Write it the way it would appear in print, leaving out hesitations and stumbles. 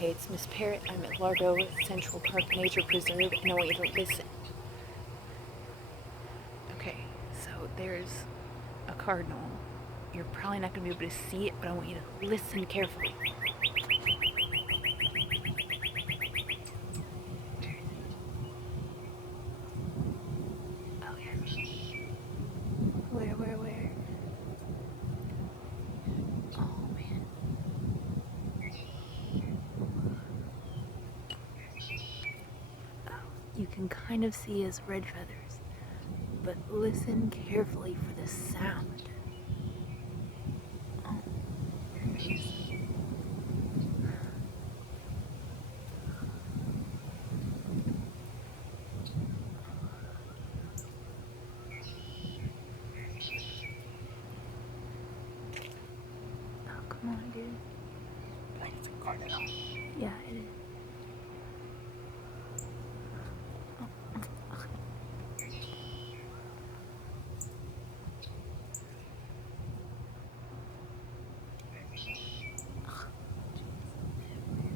Okay, it's Miss Parrott. I'm at Largo Central Park Nature Preserve, and I want you to listen. Okay, so there's a cardinal. You're probably not going to be able to see it, but I want you to listen carefully. Oh, yeah. Where? Oh, man. Oh, you can kind of see his red feathers, but listen carefully for the sound. Oh. Oh, come on, dude. I think it's a cardinal.